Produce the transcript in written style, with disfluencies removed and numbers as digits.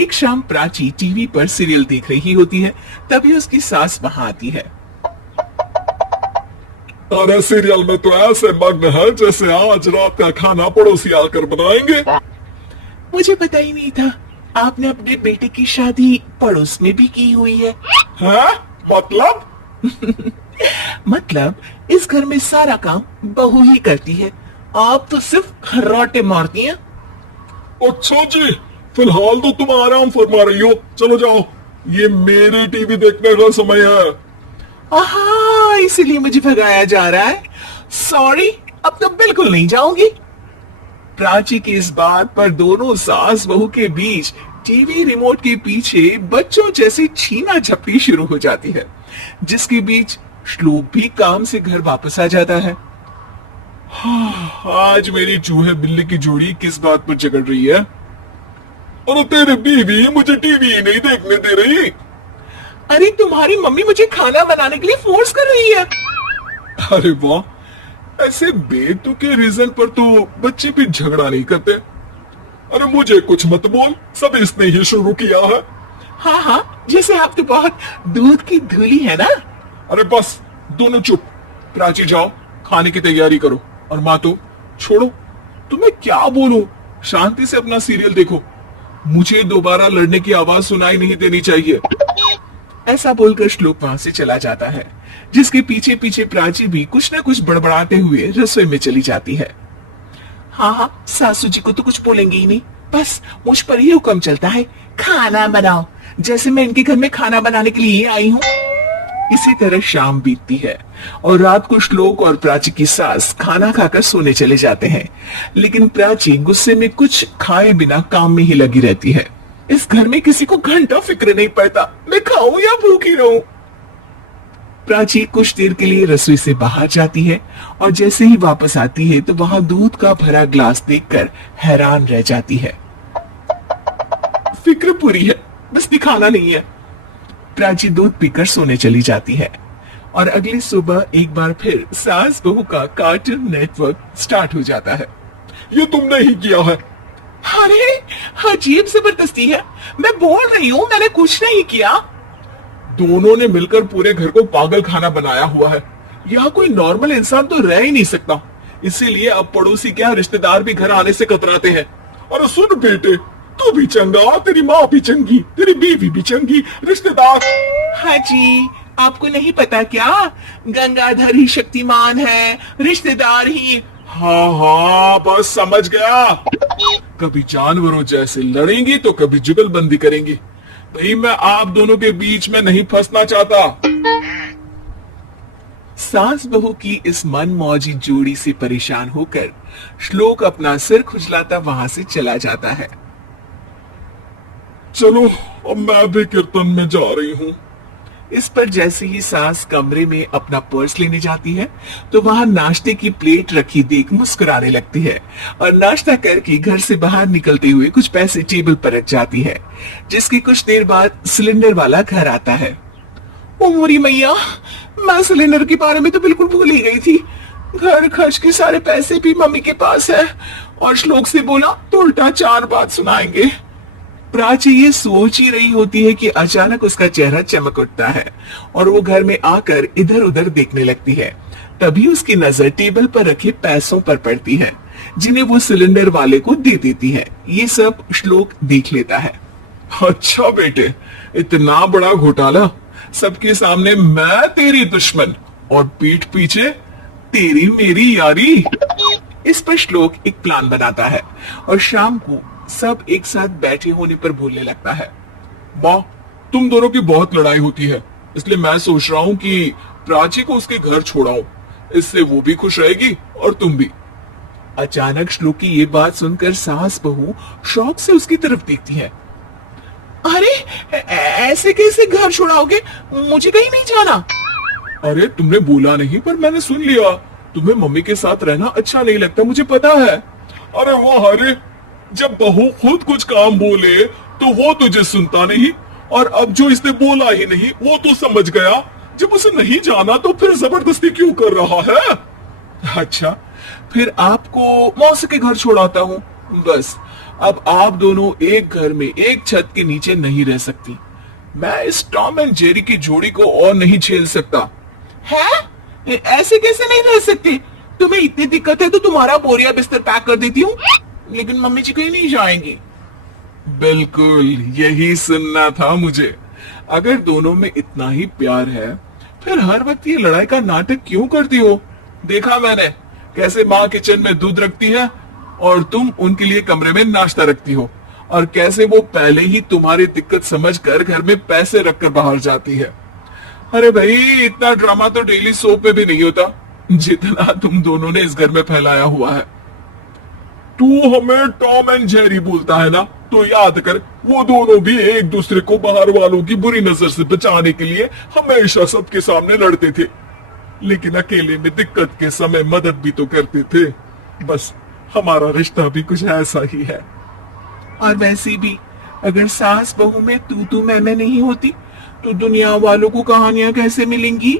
एक शाम प्राची टीवी पर सीरियल देख रही होती है, तभी उसकी सास वहां आती है। अरे सीरियल में तो ऐसे मग्न है जैसे आज रात का खाना पड़ोसी आकर बनाएंगे। मुझे पता ही नहीं था आपने अपने बेटे की शादी पड़ोस में भी की हुई है। हैं? मतलब? मतलब इस घर में सारा काम बहू ही करती है, आप तो सिर्फ रोटे मारती हैं। अच्छा जी, फिलहाल तो तुम आराम फरमा रही हो, चलो जाओ, ये मेरे टीवी देखने का समय है। आहा, इसीलिए मुझे भगाया जा रहा है। सॉरी, अब तो बिल्कुल नहीं जाऊंगी। प्राची की इस बात पर दोनों सास बहू के बीच टीवी रिमोट के पीछे बच्चों जैसी छीना झपटी शुरू हो जाती है, जिसके बीच श्लोक भी काम से घर वापस आ जाता है। आज मेरी चूहे बिल्ली की जोड़ी किस बात पर झगड़ रही है? और तेरी बीवी मुझे टीवी नहीं देखने दे रही। अरे तुम्हारी मम्मी मुझे खाना बनाने के लिए फोर्स कर रही है। अरे वाह, ऐसे बेतुके रीजन पर तो बच्चे भी झगड़ा नहीं करते। अरे मुझे कुछ मत बोल, सब इसने ही शुरू किया है। हाँ हाँ, जैसे आप तो बहुत दूध की धूली है ना। अरे बस, दोनों चुप। प्राची जाओ, खाने की तैयारी करो। और माँ तो छोड़ो, तुम्हें क्या बोलूं, शांति से अपना सीरियल देखो, मुझे दोबारा लड़ने की आवाज सुनाई नहीं देनी चाहिए। ऐसा बोलकर श्लोक वहां से चला जाता है, जिसके पीछे पीछे प्राची भी कुछ न कुछ बड़बड़ाते हुए रसोई में चली जाती है। हाँ हाँ, सासू जी को तो कुछ बोलेंगे ही नहीं, बस मुझ पर ही हुक्म चलता है, खाना बनाओ, जैसे मैं इनके घर में खाना बनाने के लिए आई हूँ। इसी तरह शाम बीतती है और रात को श्लोक और प्राची की सास खाना खाकर सोने चले जाते हैं, लेकिन प्राची गुस्से में कुछ खाए बिना काम में ही लगी रहती है। इस घर में किसी को घंटा फिक्र नहीं पड़ता, मैं खाऊं या भूखी रहूं। प्राची कुछ देर के लिए रसोई से बाहर जाती है और जैसे ही वापस आती है तो वहां दूध का भरा ग्लास देखकर हैरान रह जाती है। फिक्र पूरी है, बस दिखाना नहीं है। प्राची दूध पीकर सोने चली जाती है और अगली सुबह एक बार फिर सास बहू का कार्टून नेटवर्क स्टार्ट हो जाता है। ये तुमने ही किया है। अरे अजीब जबरदस्ती है, मैं बोल रही हूँ मैंने कुछ नहीं किया। दोनों ने मिलकर पूरे घर को पागल खाना बनाया हुआ है। यहाँ कोई नॉर्मल इंसान तो रह ही नहीं सकता, इसीलिए अब पड़ोसी क्या रिश्तेदार भी घर आने से कतराते हैं। और सुन बेटे, तू भी चंगा, तेरी माँ भी चंगी, तेरी बीवी भी चंगी, रिश्तेदार। हाँ जी, आपको नहीं पता क्या, गंगाधर ही शक्तिमान है, रिश्तेदार ही। हाँ हाँ, बस समझ गया। कभी जानवरों जैसे लड़ेंगी तो कभी जुगलबंदी करेंगी। भाई मैं आप दोनों के बीच में नहीं फंसना चाहता। सास बहू की इस मनमौजी जोड़ी से परेशान होकर श्लोक अपना सिर खुजलाता वहां से चला जाता है। चलो अब मैं भी कीर्तन में जा रही हूँ। इस पर जैसे ही सास कमरे में अपना पर्स लेने जाती है तो वहां नाश्ते की प्लेट रखी देख मुस्कुराने लगती है और नाश्ता करके घर से बाहर निकलते हुए कुछ पैसे टेबल पर रख जाती है, जिसकी कुछ देर बाद सिलेंडर वाला घर आता है। ओ मोरी मैया, मैं सिलेंडर के बारे में तो बिल्कुल भूल ही गई थी। घर खर्च के सारे पैसे भी मम्मी के पास है और श्लोक से बोला तो उल्टा 4 बात सुनाएंगे। प्राची ये सोच ही रही होती है कि अचानक उसका चेहरा चमक उठता है और वो घर में आकर इधर उधर देखने लगती है। तभी उसकी नजर टेबल पर रखे पैसों पर पड़ती है, जिन्हें वो सिलेंडर वाले को दे देती है। ये सब श्लोक देख लेता है। अच्छा बेटे, इतना बड़ा घोटाला, सबके सामने मैं तेरी दुश्मन और पीठ पीछे तेरी मेरी यारी। इस पर श्लोक एक प्लान बनाता है और शाम को सब एक साथ बैठे होने पर बोलने लगता है। माँ, तुम दोनों की बहुत लड़ाई होती है, इसलिए मैं सोच रहा हूँ कि प्राची को उसके घर छोड़ाऊं, इससे वो भी खुश रहेगी और तुम भी। अचानक श्लोक की ये बात सुनकर सास बहू शौक से उसकी तरफ देखती है। अरे ऐसे कैसे घर छोड़ाओगे, मुझे कहीं नहीं जाना। अरे तुमने बोला नहीं पर मैंने सुन लिया, तुम्हें मम्मी के साथ रहना अच्छा नहीं लगता, मुझे पता है। अरे वो हरे, जब बहू खुद कुछ काम बोले तो वो तुझे सुनता नहीं, और अब जो इसने बोला ही नहीं वो तो समझ गया। जब उसे नहीं जाना तो फिर जबरदस्ती क्यों कर रहा है? अच्छा, फिर आपको मौसी के घर छोड़ाता हूँ, बस अब आप दोनों एक घर में एक छत के नीचे नहीं रह सकती। मैं इस टॉम एंड जेरी की जोड़ी को और नहीं झेल सकता। है? ऐसे कैसे नहीं रह सकते? तुम्हें इतनी दिक्कत है तो तुम्हारा बोरिया बिस्तर पैक कर देती हूँ, लेकिन मम्मी जी कहीं नहीं जाएंगी। बिल्कुल यही सुनना था मुझे। अगर दोनों में इतना ही प्यार है फिर हर वक्त ये लड़ाई का नाटक क्यों करती हो? देखा मैंने कैसे माँ किचन में दूध रखती है और तुम उनके लिए कमरे में नाश्ता रखती हो, और कैसे वो पहले ही तुम्हारी दिक्कत समझकर घर में पैसे रखकर बाहर जाती है। अरे भाई इतना ड्रामा तो डेली सोप में भी नहीं होता जितना तुम दोनों ने इस घर में फैलाया हुआ है। तू हमें टॉम एंड जेरी बोलता है ना, तो याद कर वो दोनों भी एक दूसरे को बाहर वालों की बुरी नजर से बचाने के लिए हमेशा सबके सामने लड़ते थे, लेकिन अकेले में दिक्कत के समय मदद भी तो करते थे। बस हमारा रिश्ता भी कुछ ऐसा ही है। और वैसे भी अगर सास बहू में तू मैं नहीं होती तो दुनिया वालों को कहानियां कैसे मिलेंगी?